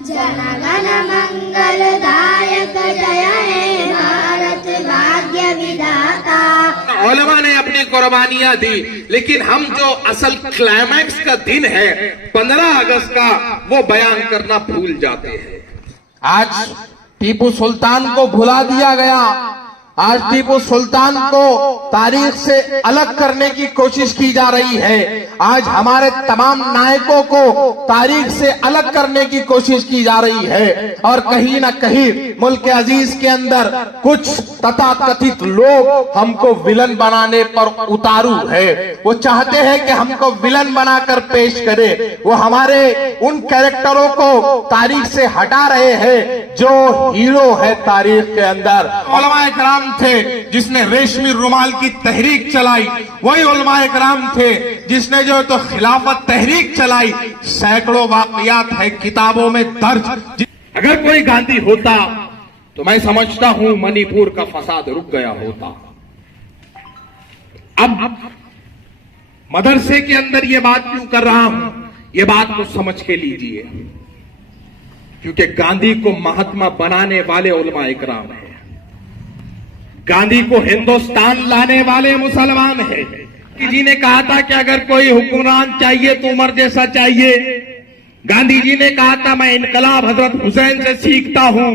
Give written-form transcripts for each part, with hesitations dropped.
जनगण मंगलदायक जय हे भारत भाग्य विधाता। उलमा ने अपनी कुर्बानियां दी, लेकिन हम जो असल क्लाइमैक्स का दिन है 15 अगस्त का, वो बयान करना भूल जाते हैं। आज टीपू सुल्तान को भुला दिया गया। आज टीपू सुल्तान को तारीख से अलग करने की कोशिश की जा रही है। आज हमारे तमाम नायकों को तारीख से अलग करने की कोशिश की जा रही है, और कहीं ना कहीं मुल्क अजीज के अंदर कुछ तथाकथित लोग हमको विलन बनाने पर उतारू है। वो चाहते हैं कि हमको विलन बनाकर पेश करें। वो हमारे उन कैरेक्टरों को तारीख से हटा रहे हैं जो हीरो है तारीख के अंदर। उलमाए कराम थे जिसने रेशमी रुमाल की तहरीक चलाई, वही उलमाए कराम थे जिसने जो तो खिलाफत तहरीक चलाई। सैकड़ों वाकयात है किताबों में दर्ज। अगर कोई गांधी होता तो मैं समझता हूं मणिपुर का फसाद रुक गया होता। अब मदरसे के अंदर ये बात क्यों कर रहा हूं, ये बात को समझ के लीजिए, क्योंकि गांधी को महात्मा बनाने वाले उलमाए कराम है। गांधी को हिंदुस्तान लाने वाले मुसलमान है। जी ने कहा था कि अगर कोई हुक्मरान चाहिए तो उमर जैसा चाहिए। गांधी जी ने कहा था मैं इनकलाब हजरत हुसैन से सीखता हूं।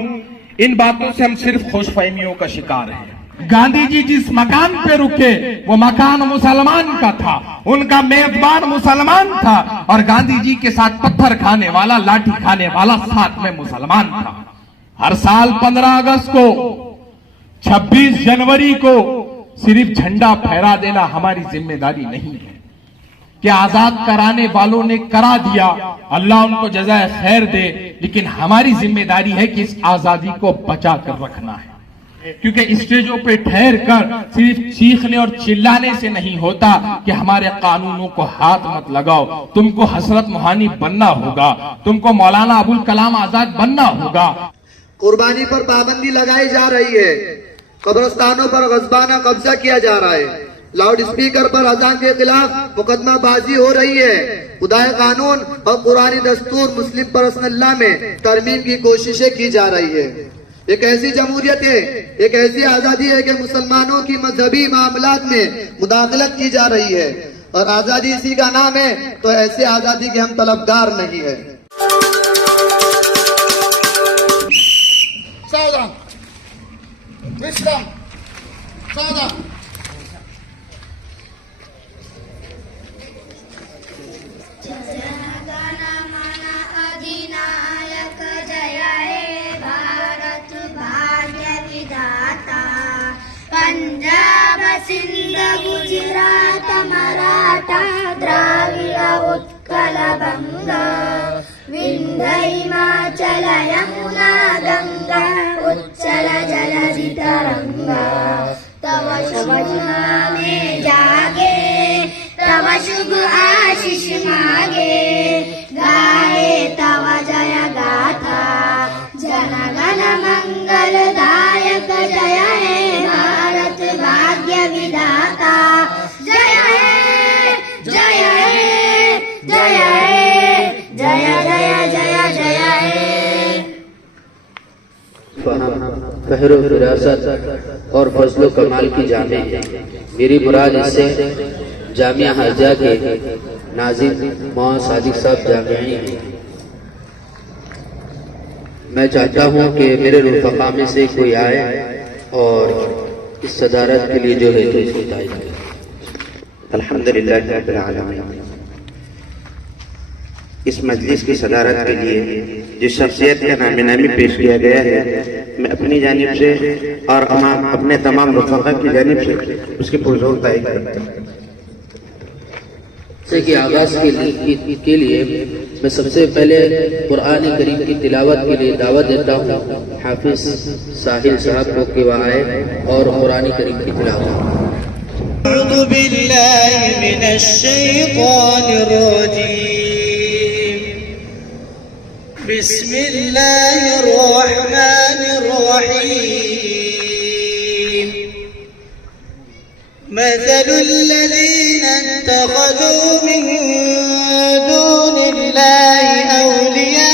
इन बातों से हम सिर्फ खुशफहमियों का शिकार हैं। गांधी जी जिस मकान पे रुके वो मकान मुसलमान का था, उनका मेजबान मुसलमान था, और गांधी जी के साथ पत्थर खाने वाला, लाठी खाने वाला साथ में मुसलमान था। हर साल 15 अगस्त को, 26 जनवरी को सिर्फ झंडा फहरा देना हमारी जिम्मेदारी नहीं है कि आजाद कराने वालों ने करा दिया, अल्लाह उनको जज़ाए खैर दे, लेकिन हमारी जिम्मेदारी है कि इस आजादी को बचा कर रखना है। क्योंकि स्टेजों पे ठहर कर सिर्फ चीखने और चिल्लाने से नहीं होता कि हमारे कानूनों को हाथ मत लगाओ। तुमको हसरत मोहानी बनना होगा, तुमको मौलाना अबुल कलाम आजाद बनना होगा। कुर्बानी पर पाबंदी लगाई जा रही है, कब्रिस्तानों पर गस्बाना कब्जा किया जा रहा है, लाउड स्पीकर पर अजान के खिलाफ मुकदमाबाजी हो रही है, खुदाए कानून और कुरानी दस्तूर मुस्लिम पर्सनल्ला में तरमीम की कोशिशें की जा रही है। एक ऐसी जमहूरियत है, एक ऐसी आजादी है कि मुसलमानों की मजहबी मामलात में मुदाखलत की जा रही है, और आजादी इसी का नाम है। तो ऐसी आजादी के हम तलबगार नहीं है। सावधान, विश्राम, सावधान। जनगण मन अधिनायक जय हे भारत भाग्य विधाता। पंजाब सिंध गुजरात मराठा द्राविड़ उत्कल बंग, विंध्य हिमाचल यमुना गंगा उच्चल जलधि तरंगा। तव शुभ में जागे, तव शुभ आशीष मागे, गाए तव जय गाथा। जनगण मंगलदायक जय हे भारत भाग्य विधाता। जय हे, जय हे, जय हे, जय जय जय जय हे। फहरो फिरासत और फजलो कमाल की जामे, मेरी मुराद इससे जामिया हर्जा के नाजिम मोहम्मद सादिक साहब जामियाई हैं। मैं चाहता हूं कि मेरे रुफ़क़ा में से कोई आए और इस सदारत के लिए जो है तो इसकी तारीफ करे। अल्हम्दुलिल्लाह रब्बिल आलमीन। इस मजलिस की सदारत के लिए जिस शख्सियत का नामी पेश किया गया है, मैं अपनी जानिब से और अपने तमाम रुफ़क़ा की जानिब से उसकी पुरज़ोर तारीफ़ करता हूँ। कि आगाज के लिए मैं सबसे पहले कुरान करीम की तिलावत के लिए दावत देता हूँ हाफिज साहिल साहब को कि वह आए और कुरान करीम की तिलावत। अऊज़ु बिल्लाहि मिनश शैतानिर रजीम। बिस्मिल्लाहिर रहमानिर रहीम। मसलुल लज़ीना इत्तख़ज़ू मिन दूनिल्लाहि औलिया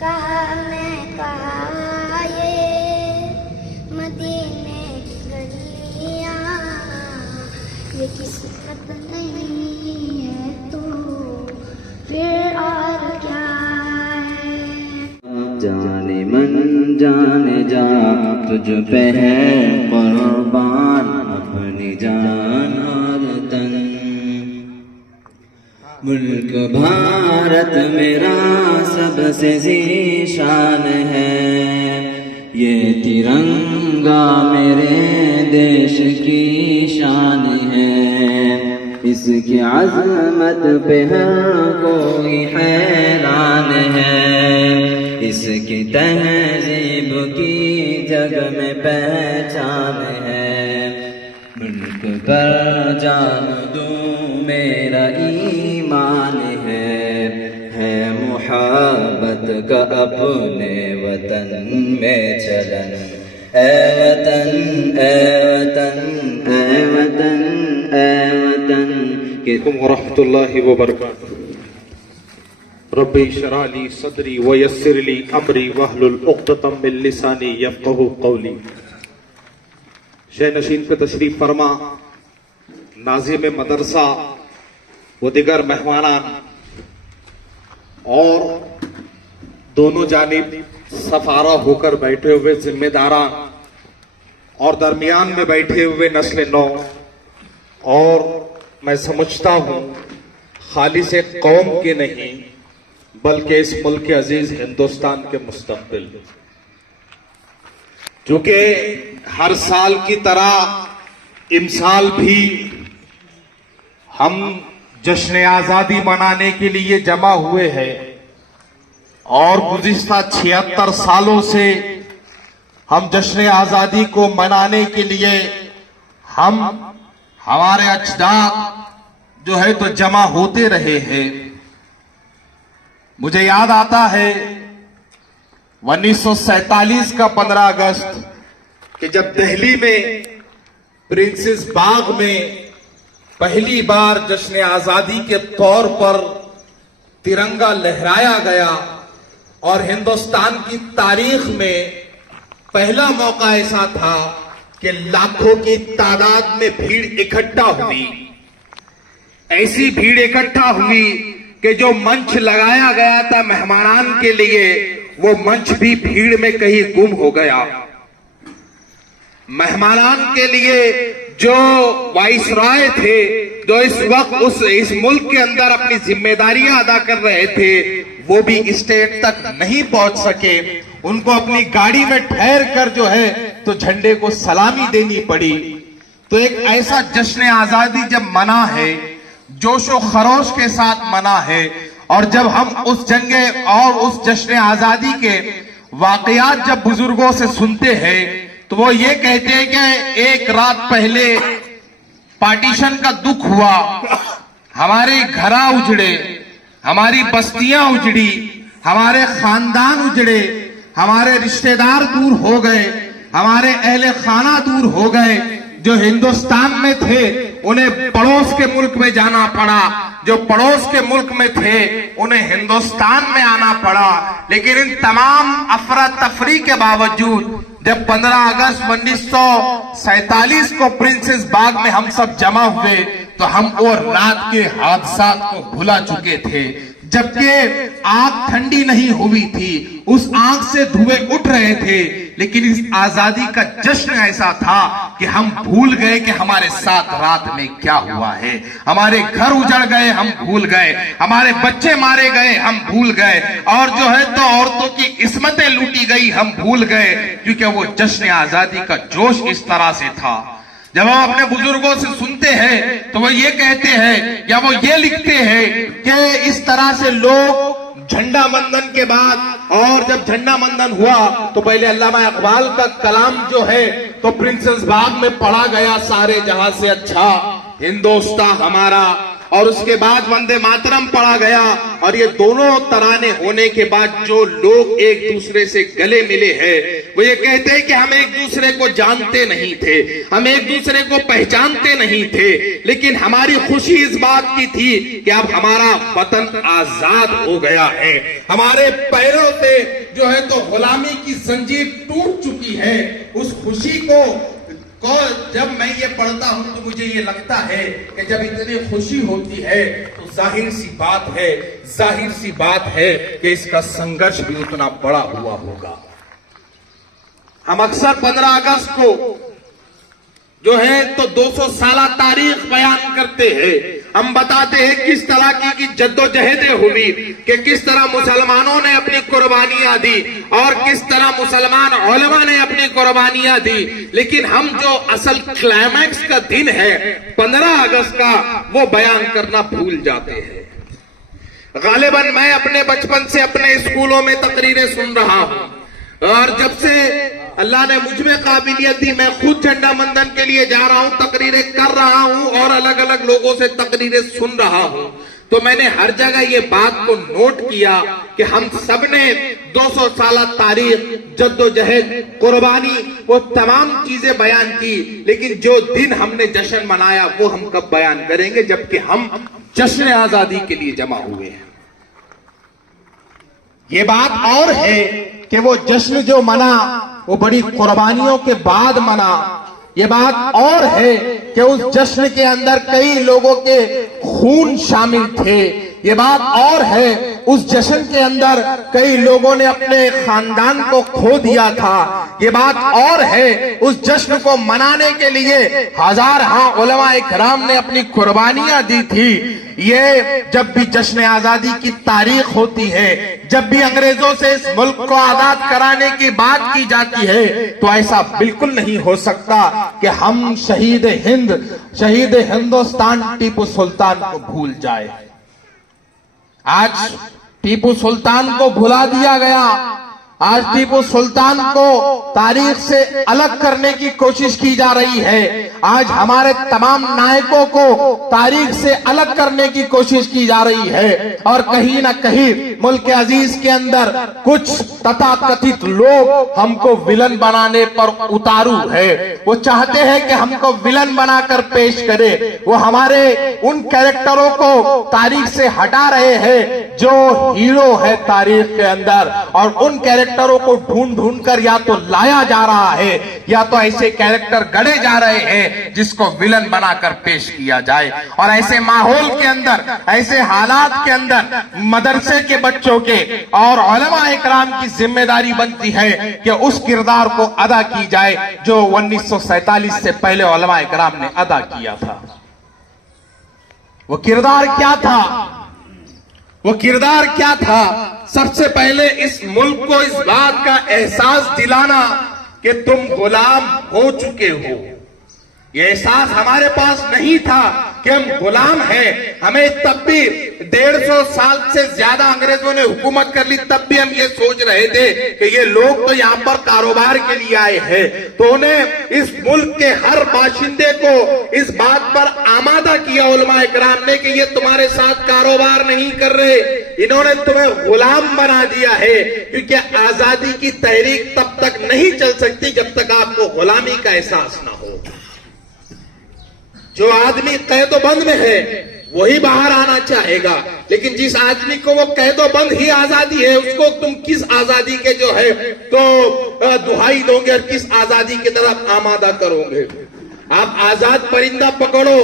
कहा मैं कहा ये मदीने की गलियां ये किस्मत नहीं है तो फिर और क्या है। जाने मन जाने जा तुझ पे है कुर्बान अपनी जान और तन। मुल्क भारत मेरा सबसे ज़ीशान है, ये तिरंगा मेरे देश की शान है। इसकी अज़मत पे हर कोई हैरान है, इसकी तहज़ीब की जग में पहचान है। मुल्क पर जान दूं मेरा ईमान है मुहब्बत का अपने वतन में चलन। ए वतन ए वतन ए वतन ए वतन के वरहमतुल्लाहि व बरकातुहू। रब्बी इश्रह ली सदरी व यस्सिर ली अमरी वहलुल उक़दतम मिन लिसानी यफ़क़हू क़ौली। शह नशीन पे तशरीफ फरमा, नाज़िम मदरसा व दिगर मेहमानान और दोनों जानिब सफारा होकर बैठे हुए जिम्मेदारान और दरमियान में बैठे हुए नस्ल नौ, और मैं समझता हूं खाली से कौम के नहीं बल्कि इस मुल्क के अजीज हिंदुस्तान के मुस्तक़बिल। चूंकि हर साल की तरह इमसाल भी हम जश्न आजादी मनाने के लिए जमा हुए हैं और गुज़िश्ता 76 सालों से हम जश्न आजादी को मनाने के लिए हमारे अजदाद जो है तो जमा होते रहे हैं। मुझे याद आता है 1947 का 15 अगस्त कि जब दिल्ली में प्रिंसेस बाग में पहली बार जश्न आजादी के तौर पर तिरंगा लहराया गया और हिंदुस्तान की तारीख में पहला मौका ऐसा था कि लाखों की तादाद में भीड़ इकट्ठा हुई। ऐसी भीड़ इकट्ठा हुई कि जो मंच लगाया गया था मेहमानान के लिए, वो मंच भी भीड़ में कहीं गुम हो गया। मेहमानान के लिए जो वाइसराय थे, जो इस वक्त इस मुल्क के अंदर अपनी जिम्मेदारियां अदा कर रहे थे, वो भी स्टेज तक नहीं पहुंच सके। उनको अपनी गाड़ी में ठहर कर जो है तो झंडे को सलामी देनी पड़ी। तो एक ऐसा जश्न आजादी जब मना है, जोशो खरोश के साथ मना है, और जब हम उस जंगे और उस जश्न आजादी के वाकयात जब बुजुर्गों से सुनते हैं तो वो ये कहते हैं कि एक रात पहले पार्टीशन का दुख हुआ, हमारे घरा उजड़े, हमारी बस्तियां उजड़ी, हमारे खानदान उजड़े, हमारे रिश्तेदार दूर हो गए, हमारे अहले खाना दूर हो गए। जो हिंदुस्तान में थे उन्हें पड़ोस के मुल्क में जाना पड़ा, जो पड़ोस के मुल्क में थे उन्हें हिंदुस्तान में आना पड़ा। लेकिन इन तमाम अफरा तफरी के बावजूद जब 15 अगस्त 1947 को प्रिंसेस बाग में हम सब जमा हुए तो हम वो रात के हादसा को भुला चुके थे, जबकि आग ठंडी नहीं हुई थी, उस आग से धुएं उठ रहे थे। लेकिन इस आजादी का जश्न ऐसा था कि हम भूल गए कि हमारे साथ रात में क्या हुआ है। हमारे घर उजड़ गए, हम भूल गए, हमारे बच्चे मारे गए, हम भूल गए, और जो है तो औरतों की इस्मतें लूटी गई, हम भूल गए, क्योंकि वो जश्न आजादी का जोश इस तरह से था। जब हम अपने बुजुर्गों से सुनते हैं तो वो ये कहते हैं या वो ये लिखते हैं कि इस तरह से लोग झंडा मंदन के बाद, और जब झंडा मंदन हुआ तो पहले अल्लामा इकबाल का कलाम जो है तो प्रिंसेस बाग में पढ़ा गया, सारे जहां से अच्छा हिंदुस्तान हमारा, और उसके बाद वंदे मातरम पढ़ा गया। और ये दोनों तराने होने के बाद जो लोग एक दूसरे से गले मिले हैं वो ये कहते हैं कि हम एक दूसरे को जानते नहीं थे, हम एक दूसरे को पहचानते नहीं थे, लेकिन हमारी खुशी इस बात की थी कि अब हमारा वतन आजाद हो गया है, हमारे पैरों से जो है तो गुलामी की जंजीर टूट चुकी है। उस खुशी को जब मैं ये पढ़ता हूं तो मुझे ये लगता है कि जब इतनी खुशी होती है तो जाहिर सी बात है कि इसका संघर्ष भी उतना बड़ा हुआ होगा। हम अक्सर 15 अगस्त को जो है तो 200 साल तारीख बयान करते हैं, हम बताते हैं किस तरह की जद्दोजहदें हुई, कि किस तरह मुसलमानों ने अपनी कुर्बानियां दी और किस तरह मुसलमान उलमा ने अपनी कुर्बानियां दी। लेकिन हम जो असल क्लाइमैक्स का दिन है 15 अगस्त का, वो बयान करना भूल जाते हैं। गालिबन मैं अपने बचपन से अपने स्कूलों में तकरीरें सुन रहा हूं, और जब से अल्लाह ने मुझ में काबिलियत दी, मैं खुद झंडा मंदन के लिए जा रहा हूं, तकरीरें कर रहा हूं और अलग अलग लोगों से तकरीरें सुन रहा हूं, तो मैंने हर जगह ये बात को नोट किया कि हम सब ने 200 साल तारीख, जद्दोजहद, कुर्बानी, वो तमाम चीजें बयान की, लेकिन जो दिन हमने जश्न मनाया वो हम कब बयान करेंगे, जबकि हम जश्न आजादी के लिए जमा हुए हैं। ये बात और है कि वो जश्न जो मना वो बड़ी कुर्बानियों के बाद मना। ये बात और है कि उस जश्न के अंदर कई लोगों के खून शामिल थे। ये बात और है उस जश्न के अंदर कई लोगों ने अपने खानदान को खो दिया था। ये बात और है उस जश्न को मनाने के लिए हजार उलमा इकराम ने अपनी कुर्बानियां दी थी। ये जब भी जश्न आजादी की तारीख होती है, जब भी अंग्रेजों से इस मुल्क को आजाद कराने की बात की जाती है, तो ऐसा बिल्कुल नहीं हो सकता कि हम शहीद हिंदुस्तान टीपू सुल्तान को भूल जाए। आज टीपू सुल्तान को भुला दिया गया। आज टीपू सुल्तान को तारीख से अलग करने की कोशिश की जा रही है। आज हमारे तमाम नायकों को तारीख से अलग करने की कोशिश की जा रही है, और कहीं ना कहीं मुल्क अजीज के अंदर कुछ तथाकथित लोग हमको विलन बनाने पर उतारू है। वो चाहते हैं कि हमको विलन बनाकर पेश करे। वो हमारे उन कैरेक्टरों को तारीख से हटा रहे हैं जो हीरो है तारीख के अंदर, और उन कैरेक्टरों को ढूंढ कर या तो लाया जा रहा है या तो ऐसे कैरेक्टर गढ़े जा रहे हैं जिसको विलन बनाकर पेश किया जाए। और ऐसे माहौल के अंदर, ऐसे हालात के अंदर मदरसे के बच्चों के और उलमा इकराम की जिम्मेदारी बनती है कि उस किरदार को अदा की जाए जो 1947 से पहले उलमा इकराम ने अदा किया था। वो किरदार क्या था? वो किरदार क्या था? सबसे पहले इस मुल्क को इस बात का एहसास दिलाना कि तुम गुलाम हो चुके हो। ये एहसास हमारे पास नहीं था कि हम गुलाम हैं। हमें तब भी 150 साल से ज्यादा अंग्रेजों ने हुकूमत कर ली, तब भी हम ये सोच रहे थे कि ये लोग तो यहाँ पर कारोबार के लिए आए हैं। तो उन्हें इस मुल्क के हर बाशिंदे को इस बात पर आमादा किया उलमा इकराम ने कि ये तुम्हारे साथ कारोबार नहीं कर रहे, इन्होंने तुम्हें गुलाम बना दिया है। क्योंकि आजादी की तहरीक तब तक नहीं चल सकती जब तक आपको गुलामी का एहसास ना हो। जो आदमी कैदोबंद में है वही बाहर आना चाहेगा। लेकिन जिस आदमी को वो कह दो बंद ही आजादी है, उसको तुम किस आजादी के जो है तो दुहाई दोगे और किस आजादी की तरफ आमादा करोगे। आप आजाद परिंदा पकड़ो,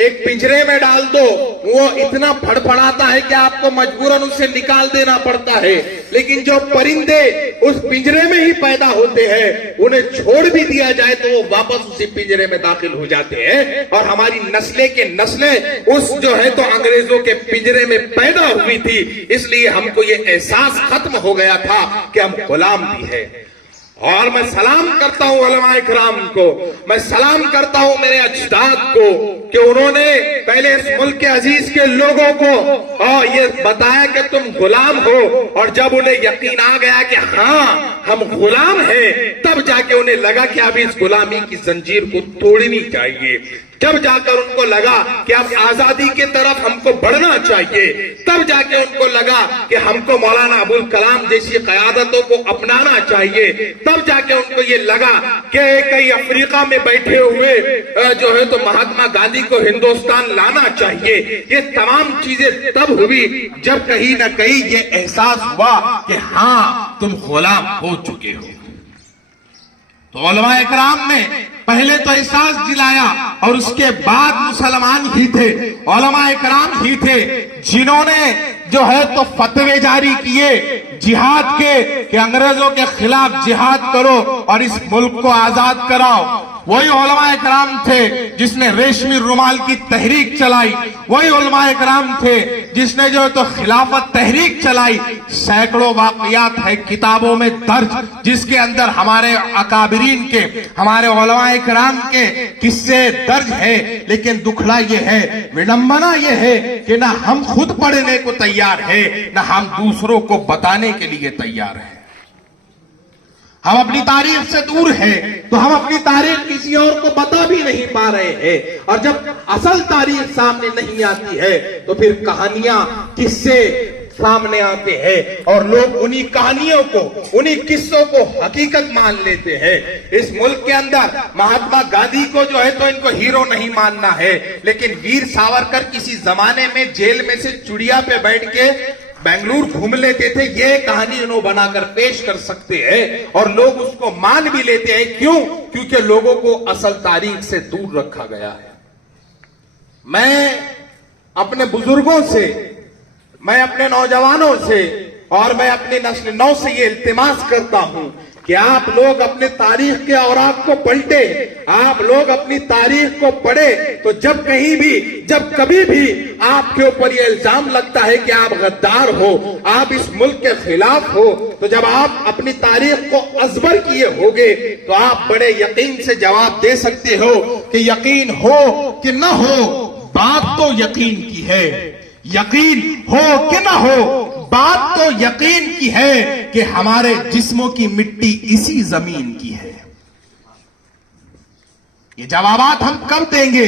एक पिंजरे में डाल दो, वो इतना फड़फड़ाता है कि आपको मजबूरन उसे निकाल देना पड़ता है। लेकिन जो परिंदे उस पिंजरे में ही पैदा होते हैं, उन्हें छोड़ भी दिया जाए तो वो वापस उसी पिंजरे में दाखिल हो जाते हैं। और हमारी नस्लें के नस्लें उस जो है तो अंग्रेजों के पिंजरे में पैदा हुई थी, इसलिए हमको ये एहसास खत्म हो गया था कि हम गुलाम भी है। और मैं सलाम करता हूं उलमाए किराम को, मैं सलाम करता हूं मेरे अजदाद को कि उन्होंने पहले इस मुल्क के अजीज के लोगों को और ये बताया कि तुम गुलाम हो, और जब उन्हें यकीन आ गया कि हाँ हम गुलाम हैं, तब जाके उन्हें लगा कि अब इस गुलामी की जंजीर को तोड़नी चाहिए। जब जाकर उनको लगा कि अब आजादी की तरफ हमको बढ़ना चाहिए, तब जाके उनको लगा कि हमको मौलाना अबुल कलाम जैसी क़यादतों को अपनाना चाहिए, तब जाके उनको ये लगा कि कई अफ्रीका में बैठे हुए जो है तो महात्मा गांधी को हिंदुस्तान लाना चाहिए। ये तमाम चीजें तब हुई जब कहीं ना कहीं ये एहसास हुआ कि हाँ तुम गुलाम हो चुके हो। तो उलमाए किराम ने पहले तो एहसास दिलाया और उसके बाद मुसलमान ही थे, उलमाए किराम ही थे जिन्होंने जो है तो फतवे जारी किए जिहाद के कि अंग्रेजों के खिलाफ जिहाद करो और इस मुल्क को आजाद कराओ। वही उलमाए किराम थे जिसने रेशमी रुमाल की तहरीक चलाई, वही उलमाए किराम थे जिसने जो है तो खिलाफत तहरीक चलाई। सैकड़ों वाकयात है किताबों में दर्ज, जिसके अंदर हमारे अकाबिरीन के, हमारे उलमाए किराम के किस्से दर्ज है। लेकिन दुखड़ा ये है, विडंबना ये है कि ना हम खुद पढ़ने को तैयार है, ना हम दूसरों को बताने के लिए तैयार है। हम अपनी तारीख से दूर है तो हम अपनी तारीख किसी और को बता भी नहीं पा रहे हैं, और जब असल तारीख सामने नहीं आती है तो फिर कहानियां, किस्से सामने आते हैं और लोग उन्हीं कहानियों को, उन्हीं किस्सों को हकीकत मान लेते हैं। इस मुल्क के अंदर महात्मा गांधी को जो है तो इनको हीरो नहीं मानना है, लेकिन वीर सावरकर किसी जमाने में जेल में से चुड़िया पे बैठ के बेंगलुरु घूम लेते थे, ये कहानी उन्होंने बनाकर पेश कर सकते हैं और लोग उसको मान भी लेते हैं। क्यों? क्योंकि लोगों को असल तारीख से दूर रखा गया है। मैं अपने बुजुर्गों से, मैं अपने नौजवानों से और मैं अपनी नस्ल नौ से ये इल्तिमास करता हूं कि आप लोग अपने तारीख के औराक को पलटे, आप लोग अपनी तारीख को पढ़े। तो जब कहीं भी, जब कभी भी आपके ऊपर ये इल्जाम लगता है कि आप गद्दार हो, आप इस मुल्क के खिलाफ हो, तो जब आप अपनी तारीख को अजबर किए होगे तो आप बड़े यकीन से जवाब दे सकते हो कि यकीन हो कि न हो, बात तो यकीन की है। यकीन हो कि ना हो, बात तो यकीन की है कि हमारे जिस्मों की मिट्टी इसी जमीन की है। ये जवाबात हम कब देंगे?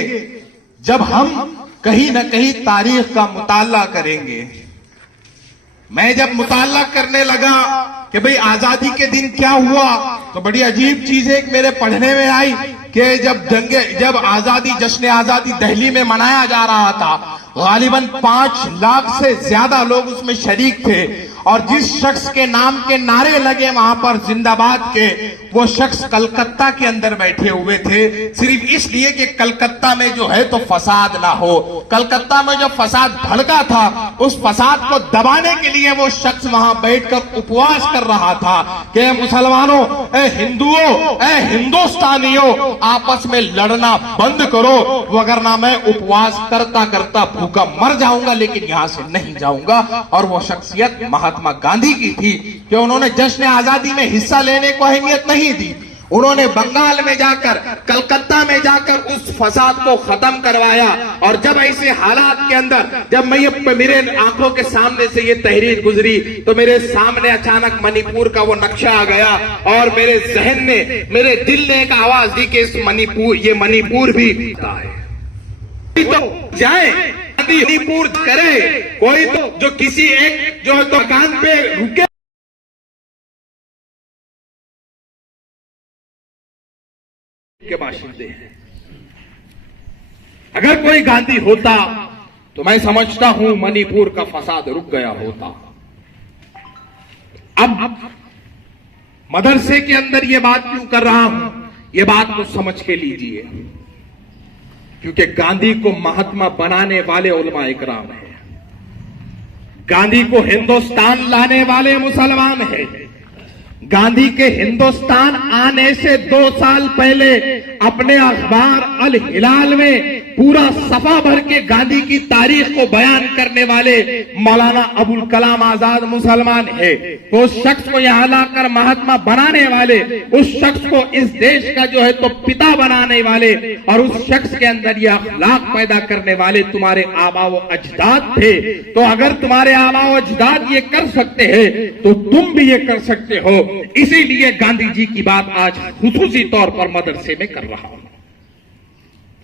जब हम कहीं ना कहीं तारीख का मुताला करेंगे। मैं जब मुताला करने लगा कि भाई आजादी के दिन क्या हुआ, तो बड़ी अजीब चीज एक मेरे पढ़ने में आई कि जब आजादी, जश्न आजादी दिल्ली में मनाया जा रहा था, गालिबन 5 लाख से ज्यादा लोग उसमें शरीक थे, और जिस शख्स के नाम के नारे लगे वहां पर जिंदाबाद के, वो शख्स कलकत्ता के अंदर बैठे हुए थे, सिर्फ इसलिए कि कलकत्ता में जो है तो फसाद ना हो। कलकत्ता में जो फसाद भड़का था, उस फसाद को दबाने के लिए वो शख्स वहां बैठकर उपवास कर रहा था कि मुसलमानों, ए हिंदुओं, ए हिंदुस्तानियों, आपस में लड़ना बंद करो, वगरना मैं उपवास करता करता भूखा मर जाऊंगा, लेकिन यहां से नहीं जाऊंगा। और वो शख्सियत महात्मा गांधी की थी कि उन्होंने जश्न आजादी में हिस्सा लेने को अहमियत नहीं दी। उन्होंने बंगाल में जाकर, कलकत्ता में जाकर उस फसाद को खत्म करवाया। और जब ऐसे हालात के अंदर, जब मैं मेरे आंखों के सामने से ये तहरीर गुजरी, तो मेरे सामने अचानक मणिपुर का वो नक्शा आ गया और मेरे जहन ने, मेरे दिल ने एक आवाज दी कि इस मणिपुर, ये मणिपुर भी है। तो जाए मणिपुर करे कोई, तो जो किसी एक जो दुकान पे रुके के बाशिंदे हैं। अगर कोई गांधी होता तो मैं समझता हूं मणिपुर का फसाद रुक गया होता। अब मदरसे के अंदर ये बात क्यों कर रहा हूं, ये बात तो समझ के लीजिए, क्योंकि गांधी को महात्मा बनाने वाले उलमा इकराम हैं, गांधी को हिंदुस्तान लाने वाले मुसलमान हैं। गांधी के हिंदुस्तान आने से 2 साल पहले अपने अखबार अल हिलाल में पूरा सफा भर के गांधी की तारीख को बयान करने वाले मौलाना अबुल कलाम आजाद मुसलमान है। तो उस शख्स को यहां लाकर महात्मा बनाने वाले, उस शख्स को इस देश का जो है तो पिता बनाने वाले और उस शख्स के अंदर ये अखलाक पैदा करने वाले तुम्हारे आबा व अजदाद थे। तो अगर तुम्हारे आबा व अजदाद ये कर सकते हैं तो तुम भी ये कर सकते हो। इसीलिए गांधी जी की बात आज खुसूसी तौर पर मदरसे में कर रहा हूं।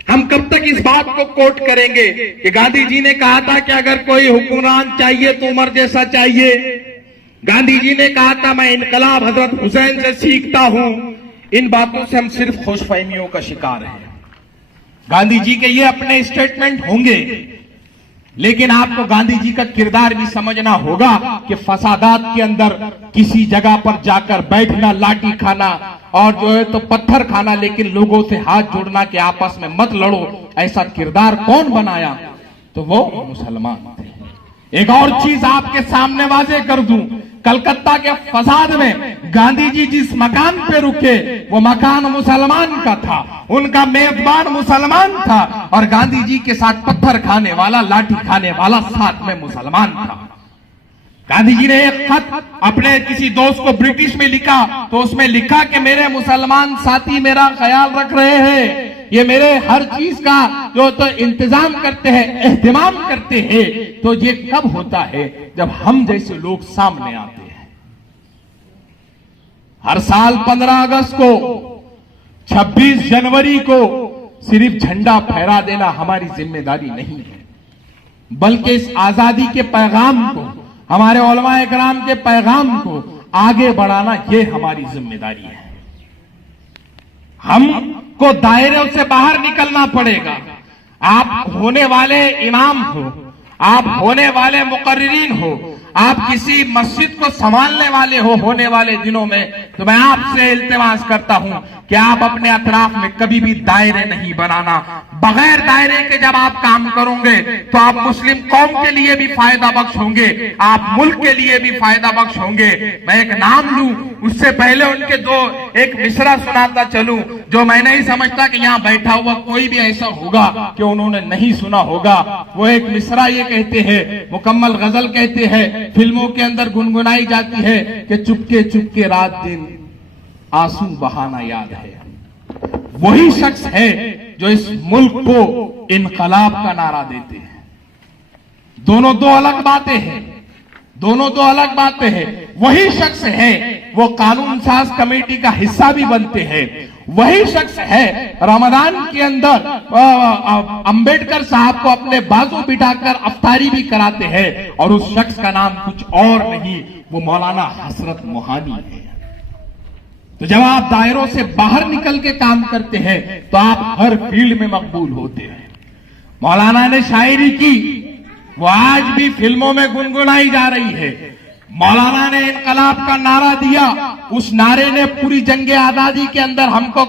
हम कब तक इस बात को कोट करेंगे कि गांधी जी ने कहा था कि अगर कोई हुक्मरान चाहिए तो उमर जैसा चाहिए। गांधी जी ने कहा था मैं इनकलाब हजरत हुसैन से सीखता हूं। इन बातों से हम सिर्फ खुशफहमियों का शिकार हैं। गांधी जी के ये अपने स्टेटमेंट होंगे, लेकिन आपको गांधी जी का किरदार भी समझना होगा कि फसादात के अंदर किसी जगह पर जाकर बैठना, लाठी खाना और जो है तो पत्थर खाना, लेकिन लोगों से हाथ जोड़ना कि आपस में मत लड़ो, ऐसा किरदार कौन बनाया? तो वो मुसलमान थे। एक और चीज आपके सामने वाजे कर दूं, कलकत्ता के फसाद में गांधी जी जिस मकान पे रुके वो मकान मुसलमान का था, उनका मेजबान मुसलमान था और गांधी जी के साथ पत्थर खाने वाला, लाठी खाने वाला साथ में मुसलमान था। गांधी जी ने एक खत अपने किसी दोस्त को ब्रिटिश में लिखा तो उसमें लिखा कि मेरे मुसलमान साथी मेरा ख्याल रख रहे हैं, ये मेरे हर चीज का जो तो इंतजाम करते हैं, एहतिमाम करते हैं। तो ये कब होता है? जब हम जैसे लोग सामने आते हैं। हर साल 15 अगस्त को, 26 जनवरी को सिर्फ झंडा फहरा देना हमारी जिम्मेदारी नहीं है, बल्कि इस आजादी के पैगाम को, हमारे उलमा इकराम के पैगाम को आगे बढ़ाना ये हमारी जिम्मेदारी है। हमको दायरे से बाहर निकलना पड़ेगा। आप होने वाले इमाम हो, आप होने वाले मुकर्रिरीन हो, आप किसी मस्जिद को संभालने वाले हो होने वाले दिनों में, तो मैं आपसे इल्तिमास करता हूं कि आप अपने अतराफ में कभी भी दायरे नहीं बनाना। बगैर दायरे के जब आप काम करोगे तो आप मुस्लिम कौम के लिए भी फायदा बख्श होंगे, आप मुल्क के लिए भी फायदा बख्श होंगे। मैं एक नाम लूं उससे पहले उनके एक मिसरा सुनाता चलूं, जो मैं नहीं समझता कि यहाँ बैठा हुआ कोई भी ऐसा होगा कि उन्होंने नहीं सुना होगा। वो एक मिसरा ये कहते हैं, मुकम्मल गजल कहते हैं, फिल्मों के अंदर गुनगुनाई जाती है कि चुपके चुपके रात दिन आंसू बहाना याद है। वही शख्स है जो इस मुल्क को इनकलाब का नारा देते हैं। दोनों दो अलग बातें हैं, दोनों दो अलग बातें हैं। वही शख्स है वो कानून साज कमेटी का हिस्सा भी बनते हैं। वही शख्स है रमजान के अंदर अंबेडकर साहब को अपने बाजू बिठाकर अफ्तारी भी कराते हैं, और उस शख्स का नाम कुछ और नहीं, वो मौलाना हसरत मोहानी है। तो जब आप दायरों से बाहर निकल के काम करते हैं तो आप हर फील्ड में मकबूल होते हैं। मौलाना ने शायरी की, वो आज भी फिल्मों में गुनगुनाई जा रही है। मौलाना ने इनकलाब का नारा दिया, उस नारे ने पूरी जंगे आजादी के अंदर हमको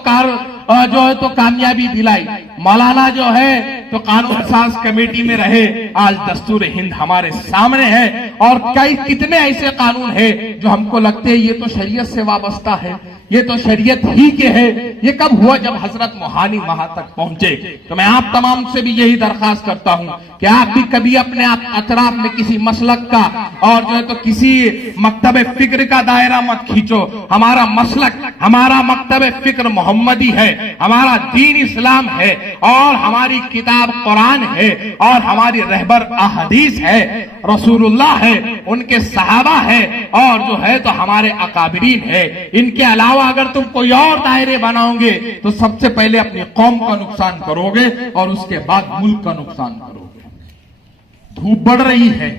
जो है तो कामयाबी दिलाई। मौलाना जो है तो कानून साज कमेटी में रहे, आज दस्तूर हिंद हमारे सामने है, और कई कितने ऐसे कानून है जो हमको लगते हैं ये तो शरीयत से वाबस्ता है, ये तो शरीयत ही के है। ये कब हुआ? जब हजरत मोहानी वहां तक पहुंचे। तो मैं आप तमाम से भी यही दरखास्त करता हूं कि आप भी कभी अपने अतराफ में किसी मसलक का और जो है तो किसी मकतब फिक्र का दायरा मत खींचो। हमारा मसलक, हमारा मकतब फिक्र मोहम्मदी है, हमारा दीन इस्लाम है, और हमारी किताब कुरान है, और हमारी रहबर अहदीस है, रसूलुल्लाह है, उनके सहाबा है, और जो है तो हमारे अकाबिरीन है। इनके अलावा अगर तुम कोई और दायरे बनाओगे तो सबसे पहले अपनी कौम का नुकसान करोगे और उसके बाद मुल्क का नुकसान करोगे। धूप बढ़ रही है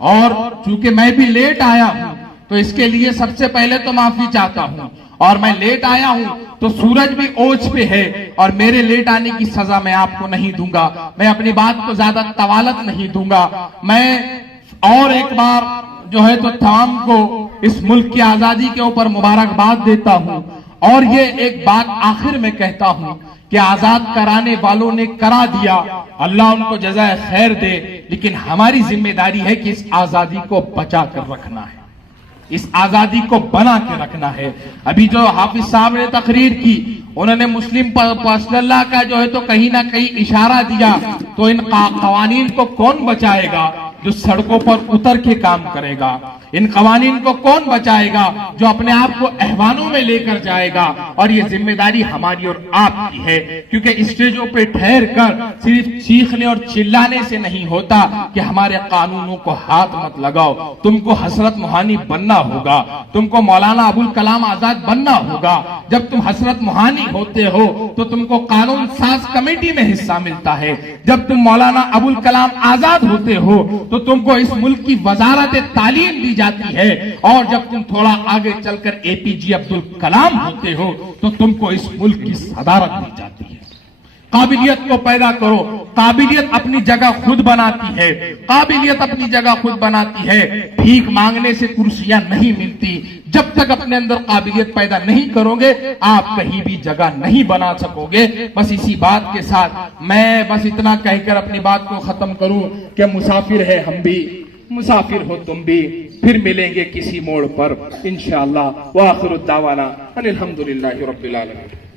और चूंकि मैं भी लेट आया हूं तो इसके लिए सबसे पहले तो माफी चाहता हूं, और मैं लेट आया हूं तो सूरज भी ओज पे है और मेरे लेट आने की सजा मैं आपको नहीं दूंगा। मैं अपनी बात को ज्यादा तवालत नहीं दूंगा। मैं और एक बार जो है तो तमाम को इस मुल्क की आजादी के ऊपर मुबारकबाद देता हूं और ये एक बात आखिर में कहता हूं कि आजाद कराने वालों ने करा दिया, अल्लाह उनको जज़ाए खैर दे, लेकिन हमारी जिम्मेदारी है कि इस आजादी को बचा कर रखना है, इस आजादी को बना के रखना है। अभी जो हाफिज साहब ने तकरीर की, उन्होंने मुस्लिम पर्सनल्लाह का जो है तो कहीं ना कहीं इशारा दिया, तो इन कवानीन को कौन बचाएगा जो सड़कों पर उतर के काम करेगा? इन कवानीन को कौन बचाएगा जो अपने आप को अहवानों में लेकर जाएगा? और ये जिम्मेदारी हमारी और आपकी है, क्योंकि स्टेजों पे ठहर कर सिर्फ चीखने और चिल्लाने से नहीं होता कि हमारे कानूनों को हाथ मत लगाओ। तुमको हसरत मोहानी बनना होगा, तुमको मौलाना अबुल कलाम आजाद बनना होगा। जब तुम हसरत मोहानी होते हो तो तुमको कानून साज कमेटी में हिस्सा मिलता है। जब तुम मौलाना अबुल कलाम आजाद होते हो तो तुमको इस मुल्क की वजारत तालीम दी जाती है, और जब तुम थोड़ा आगे चलकर एपीजे अब्दुल कलाम होते हो तो तुमको इस मुल्क की सदारत दी जाती है। काबिलियत को पैदा करो। काबिलियत अपनी जगह खुद बनाती है, काबिलियत अपनी जगह खुद बनाती है। भीख मांगने से कुर्सियां नहीं मिलती। जब तक अपने अंदर काबिलियत पैदा नहीं करोगे आप कहीं भी जगह नहीं बना सकोगे। बस इसी बात के साथ मैं बस इतना कहकर अपनी बात को खत्म करूं कि मुसाफिर है हम भी, मुसाफिर हो तुम भी, फिर मिलेंगे किसी मोड़ पर इंशाअल्लाह। व आखिरु दावाना अनिल हम्दुलिल्लाहि रब्बिल आलमीन।